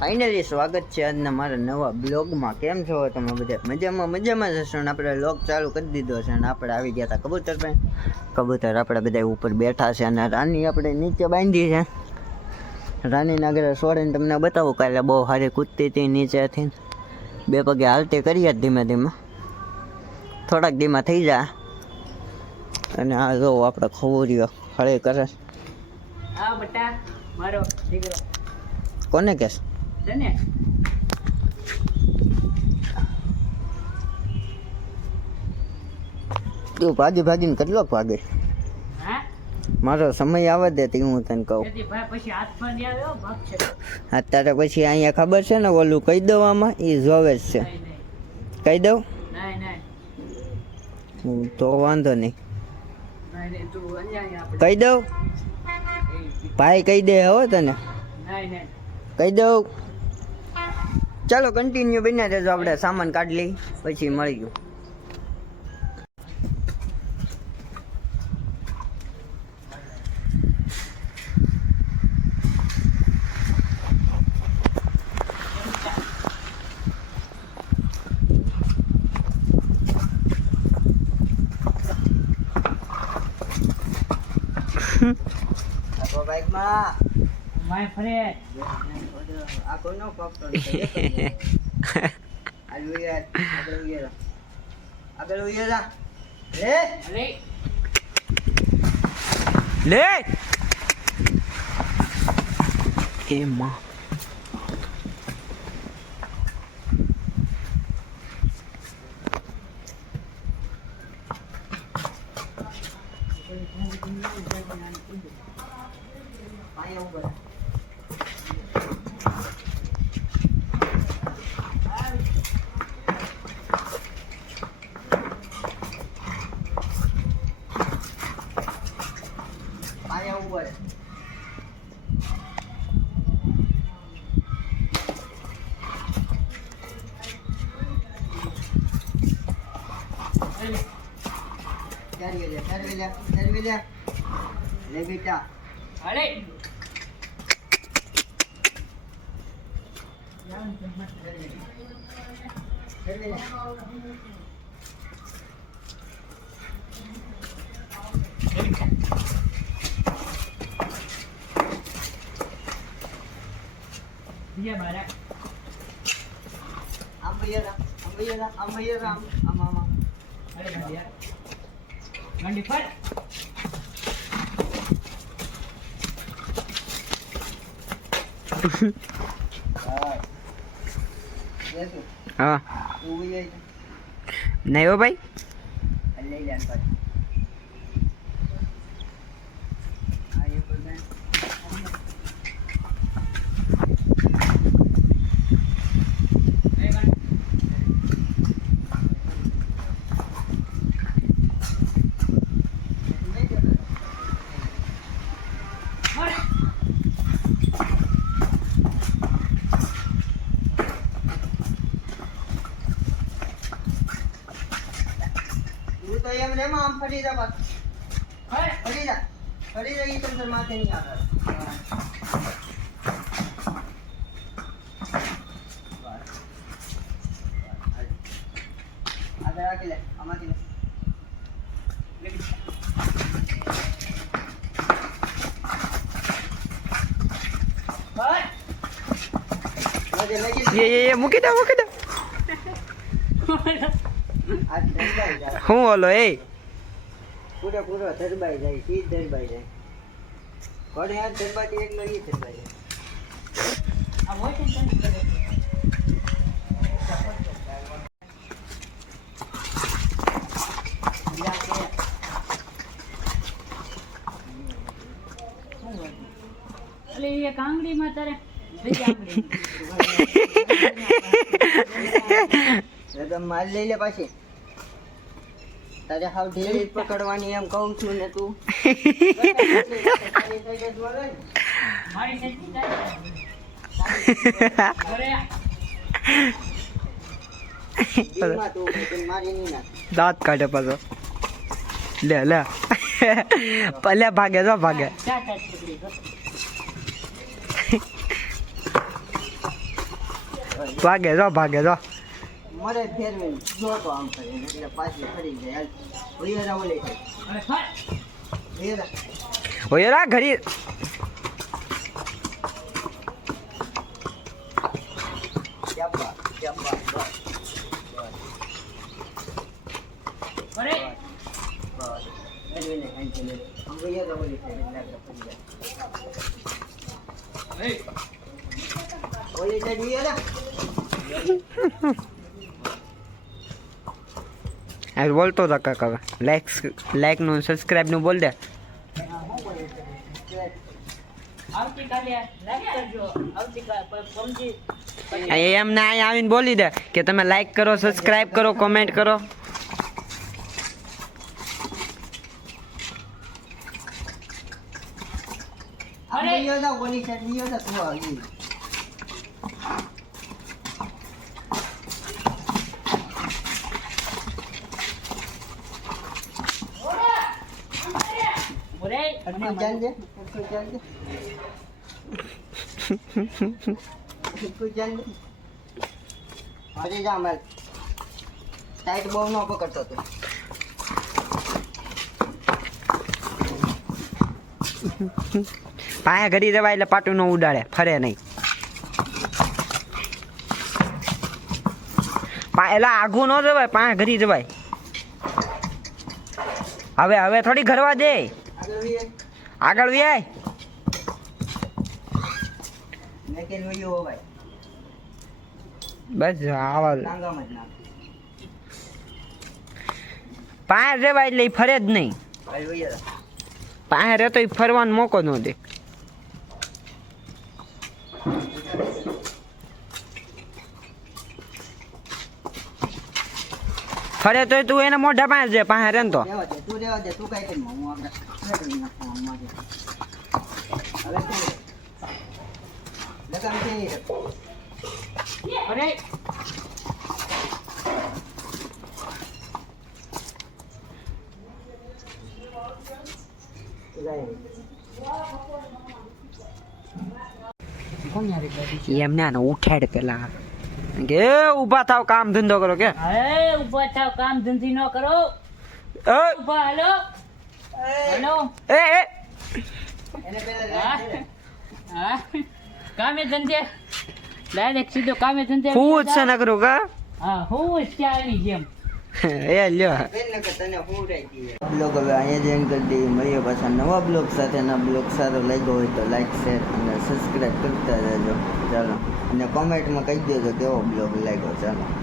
Finally સ્વાગત છે આજના મારા નવા બ્લોગમાં. કેમ છો તમે બધા? મજામાં મજામાં જશો અને આપણે બ્લોગ ચાલુ કરી દીધો છે અને આપણે આવી ગયા હતા કબૂતર પણ કબૂતર આપણે બધા ઉપર બેઠા છે અને રાની આપણે નીચે બાંધી છે. રાનીના આગળ છોડીને તમને બતાવું કાલે બહુ સારી કૂદતી હતી નીચેથી. બે પગે હાલતી કરીએ ધીમે ધીમે. થોડાક ધીમા થઈ જાય અને આ જો આપણે ખવરીઓ હળે કરે. બટા મારો દીકરો. કોને કહેશ? છે ને? તું ભાગી ભાગીને કેટલો ભાગે મારો સમય આવે દે તે હું તને કહું. અત્યારે પછી અહીંયા ખબર છે ને ઓલું કહી દઉં આમાં એ જોવે જ છે. કહી દઉં? તો વાંધો નહીં. કહી દઉં? ભાઈ કહી દે હો તને. કહી દઉં? ચાલો કન્ટિન્યુ બન્યા દેજો આપણે સામાન કાઢ લઈ પછી મળી ગયું. બાઈકમાં માય ફ્રેન્ડ આ કોનો પકડો આગળ ઉયર આગળ ઉયર આગળ લે. લે પાયા ઉપર ચાલી લે ચાલી લે ચાલી લે લે બેટા અરે ચાલી લે બીજા બારા આમ ભૈયા આમ ભૈયા આમ ભૈયા આમ આમ આમ આમ અરે ગાંડિયા ગાંડી ફળ હા. નહીં હો ભાઈ. લઈ લે પાછું આ એ પર બેન અરે ગાંડી ફળ તું તો એમ રેમ આમ ફરી જા પાછું હે? ફરી જા. ફરી જા ઈ તંત્ર માથે નહીં આગળ આગળ રાખી લે આમાંથી લે. ફળ લગે લગી એ એ એ મૂકી દો મૂકી દો આ ધરબાઈ જાય હું ઓલો એ પૂરે પૂરો ધરબાઈ જાય સીધ ધરબાઈ જાય ઘોડે હાથ ધરબાતી એકલો ઈ ધરબાઈ જાય આ મોટી સંસ્કૃતિ એટલે એ કાંગડીમાં તારે માલ લઈ લે પાછી. તારે હાવ ઢીલી પકડવાની એમ કહું છું ને તું. દાંત કાઢે પાછો. લે લે. પલે ભાગે જો ભાગે. ભાગે જો ભાગે જો. મરે ફેરવીને જોતો આમ કરીને એટલે પાછી ફરી જાય હાલ ઓય રા ઓલે છે હવે ફટ ઓય રા ઓય રા ઘડી ચાપા ચાપા બસ અરે બસ ફેરવીને હેન્ડ લે આમ ઓય રા ઓલે છે એટલે આપણે ફરી જાય ઓય છે ઓય રા આ બોલતો હતા કાકા લાઈક લાઈકનું સબસ્ક્રાઇબનું બોલ દે આવતીકાલે લાઈક કરજો આવતીકાલે પમજી આ એમને અહીં આવીને બોલી દે કે તમે લાઈક કરો સબસ્ક્રાઇબ કરો કોમેન્ટ કરો અરે ઓય રા ઓલી છે ઓય રા તું આવી ઓરે અટકું ચાલજે અટકું ચાલજે અટકું ચાલજે હજી જા મેં ટાઈટ બહુ ન પકડતો તું પાસે ઘડી જવાય એટલે પાટું નો ઉડાડે, ફરે નહીં. એલા આઘું ન જવાય પાસે ઘડી જવાય. હવે હવે થોડી ઘરવા દે. આગળ વ્યાય. બસ આવા. રેવાય જવાય એટલે ફરે જ નહીં. ભાઈ રે તો ફરવાનો મોકો ન દે. ફરે તો તું એને મોઢા પાસે જે પાસે રે ને તો. તું રહેવા દે તું કાંઈ હું આપણે. હવે. અરે! એમને આને ઉઠાડ પેલા. કે "એ, ઊભા થાવ કામ ધંધો કરો કે. હવે ઊભા થાવ કામ ધંધી ન કરો. "એ, ઊભા હાલો. હાલો. એ એ. એને પહેલા હા. હા. કામે ધંધે. ડાયરેક્ટ સીધો કામે ધંધે હું જ છે નકરું કા? હા હું જ ચાની જેમ એ લ્યો. બ્લોગ હવે અહીંયા જ end કરી દઈએ. મળીએ પાછા નવા બ્લોગ સાથે ના બ્લોગ સારો લાગ્યો હોય તો લાઈક શેર અને સબસ્ક્રાઈબ કરતા રહેજો. ચાલો. અને કોમેન્ટમાં કહી દેજો કેવો બ્લોગ લાગ્યો. ચાલો.